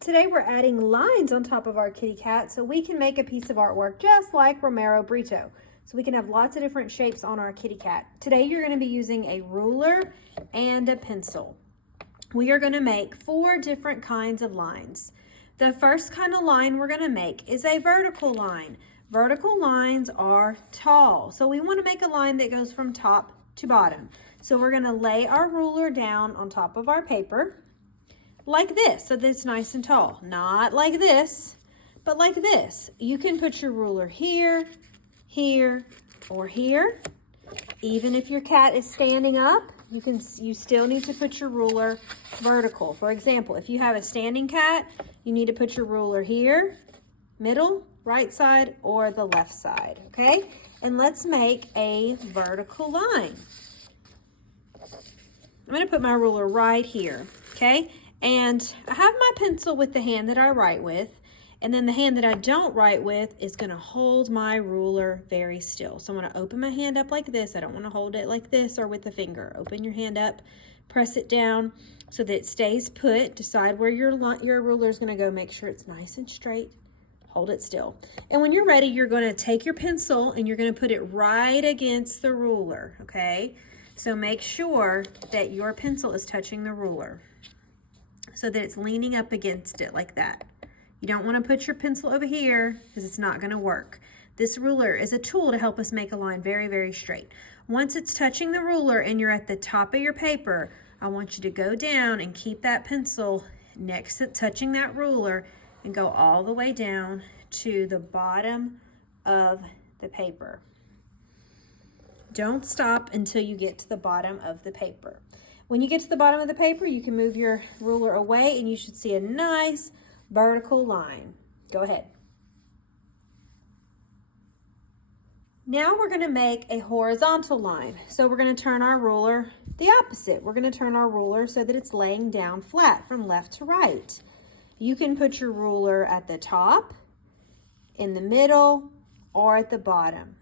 Today we're adding lines on top of our kitty cat so we can make a piece of artwork just like Romero Britto. So we can have lots of different shapes on our kitty cat. Today you're going to be using a ruler and a pencil. We are going to make 4 different kinds of lines. The first kind of line we're going to make is a vertical line. Vertical lines are tall, so we want to make a line that goes from top to bottom. So we're going to lay our ruler down on top of our paper like this, so that it's nice and tall. Not like this, but like this. You can put your ruler here, here, or here. Even if your cat is standing up, you still need to put your ruler vertical. For example, if you have a standing cat, you need to put your ruler here, middle, right side, or the left side, okay? And let's make a vertical line. I'm gonna put my ruler right here, okay? And I have my pencil with the hand that I write with, and then the hand that I don't write with is gonna hold my ruler very still. So I'm gonna open my hand up like this. I don't wanna hold it like this or with the finger. Open your hand up, press it down so that it stays put. Decide where your ruler is gonna go. Make sure it's nice and straight. Hold it still. And when you're ready, you're gonna take your pencil and you're gonna put it right against the ruler, okay? So make sure that your pencil is touching the ruler, so that it's leaning up against it like that. You don't want to put your pencil over here because it's not going to work. This ruler is a tool to help us make a line very, very straight. Once it's touching the ruler and you're at the top of your paper, I want you to go down and keep that pencil next to touching that ruler and go all the way down to the bottom of the paper. Don't stop until you get to the bottom of the paper. When you get to the bottom of the paper, you can move your ruler away and you should see a nice vertical line. Go ahead. Now we're going to make a horizontal line. So we're going to turn our ruler the opposite. We're going to turn our ruler so that it's laying down flat from left to right. You can put your ruler at the top, in the middle, or at the bottom.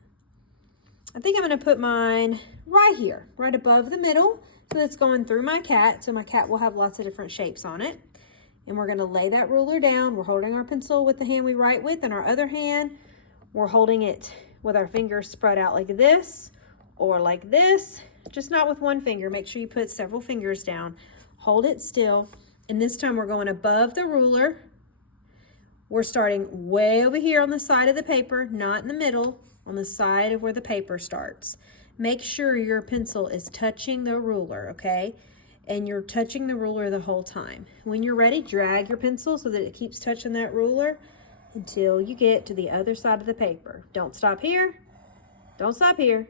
I think I'm going to put mine right here, right above the middle. So it's going through my cat, so my cat will have lots of different shapes on it. And we're going to lay that ruler down. We're holding our pencil with the hand we write with, and our other hand, we're holding it with our fingers spread out like this or like this, just not with one finger. Make sure you put several fingers down. Hold it still, and this time we're going above the ruler. We're starting way over here on the side of the paper, not in the middle, on the side of where the paper starts. Make sure your pencil is touching the ruler, okay? And you're touching the ruler the whole time. When you're ready, drag your pencil so that it keeps touching that ruler until you get to the other side of the paper. Don't stop here. Don't stop here.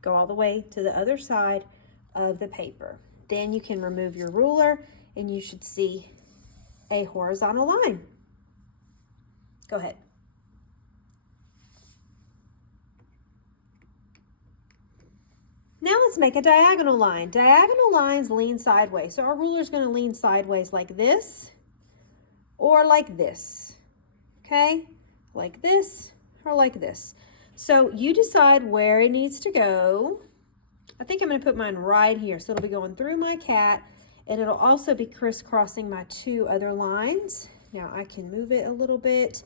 Go all the way to the other side of the paper. Then you can remove your ruler and you should see a horizontal line. Go ahead. Now let's make a diagonal line. Diagonal lines lean sideways. So our ruler is going to lean sideways like this or like this, okay? Like this or like this. So you decide where it needs to go. I think I'm going to put mine right here. So it'll be going through my cat and it'll also be crisscrossing my 2 other lines. Now I can move it a little bit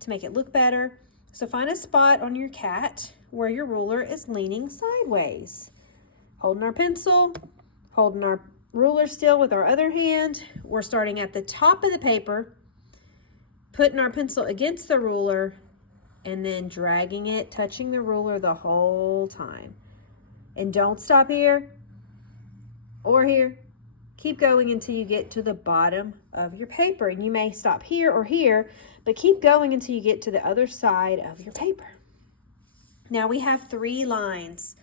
to make it look better. So find a spot on your cat where your ruler is leaning sideways. Holding our pencil, holding our ruler still with our other hand. We're starting at the top of the paper, putting our pencil against the ruler, and then dragging it, touching the ruler the whole time. And don't stop here or here. Keep going until you get to the bottom of your paper. And you may stop here or here, but keep going until you get to the other side of your paper. Now we have 3 lines.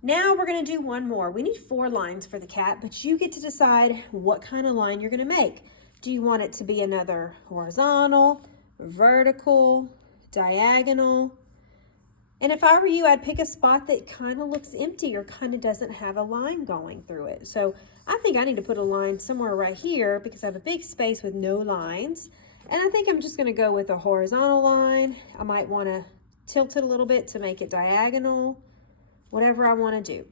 Now we're going to do one more. We need 4 lines for the cat, but you get to decide what kind of line you're going to make. Do you want it to be another horizontal, vertical, diagonal? And if I were you, I'd pick a spot that kind of looks empty or kind of doesn't have a line going through it. So I think I need to put a line somewhere right here because I have a big space with no lines. And I think I'm just going to go with a horizontal line. I might want to tilt it a little bit to make it diagonal, whatever I want to do.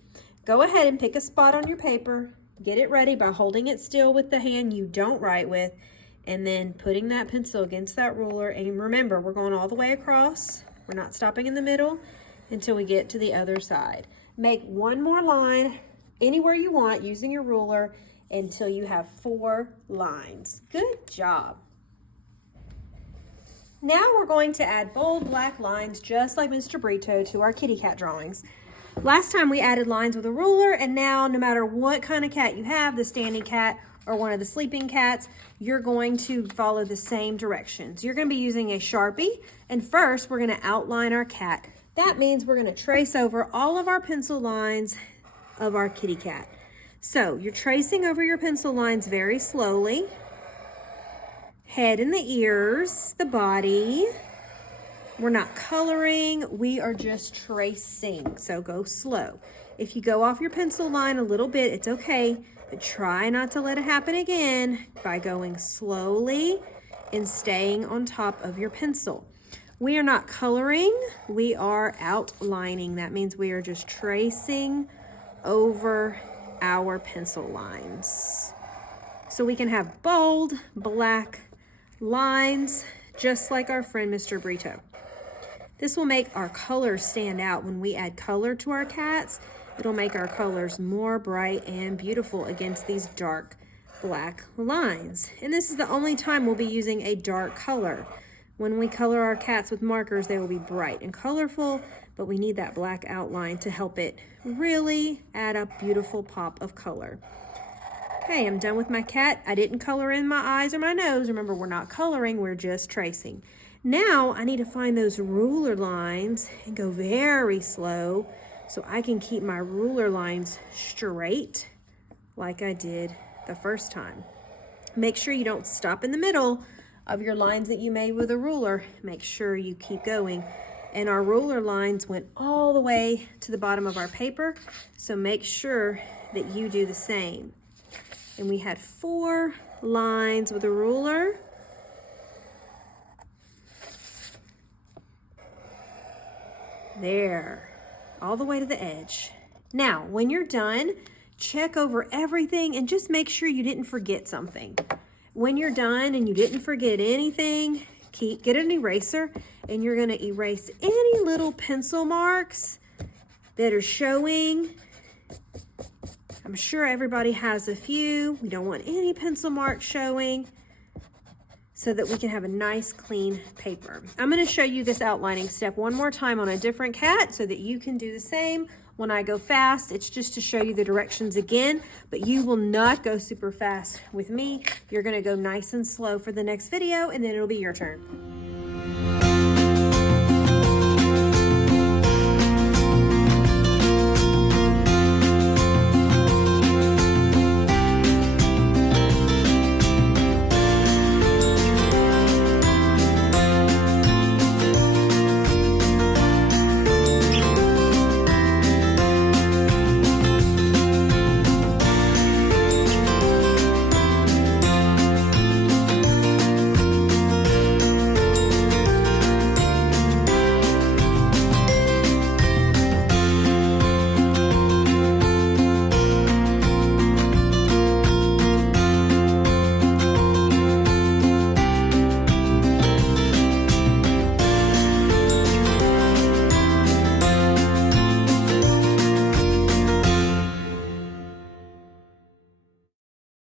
Go ahead and pick a spot on your paper, get it ready by holding it still with the hand you don't write with, and then putting that pencil against that ruler. And remember, we're going all the way across. We're not stopping in the middle until we get to the other side. Make one more line anywhere you want using your ruler until you have 4 lines. Good job. Now we're going to add bold black lines just like Mr. Britto to our kitty cat drawings. Last time we added lines with a ruler, and now no matter what kind of cat you have, the standing cat or one of the sleeping cats, you're going to follow the same directions. You're going to be using a Sharpie, and first we're going to outline our cat. That means we're going to trace over all of our pencil lines of our kitty cat. So you're tracing over your pencil lines very slowly. Head and the ears, the body. We're not coloring, we are just tracing, so go slow. If you go off your pencil line a little bit, it's okay, but try not to let it happen again by going slowly and staying on top of your pencil. We are not coloring, we are outlining. That means we are just tracing over our pencil lines. So we can have bold, black lines, just like our friend Mr. Britto. This will make our colors stand out. When we add color to our cats, it'll make our colors more bright and beautiful against these dark black lines. And this is the only time we'll be using a dark color. When we color our cats with markers, they will be bright and colorful, but we need that black outline to help it really add a beautiful pop of color. Okay, I'm done with my cat. I didn't color in my eyes or my nose. Remember, we're not coloring, we're just tracing. Now I need to find those ruler lines and go very slow so I can keep my ruler lines straight like I did the first time. Make sure you don't stop in the middle of your lines that you made with a ruler. Make sure you keep going. And our ruler lines went all the way to the bottom of our paper, so make sure that you do the same. And we had 4 lines with a ruler. There, all the way to the edge. Now, when you're done, check over everything and just make sure you didn't forget something. When you're done and you didn't forget anything, get an eraser and you're gonna erase any little pencil marks that are showing. I'm sure everybody has a few. We don't want any pencil marks showing, so that we can have a nice clean paper. I'm gonna show you this outlining step one more time on a different cat so that you can do the same. When I go fast, it's just to show you the directions again, but you will not go super fast with me. You're gonna go nice and slow for the next video, and then it'll be your turn.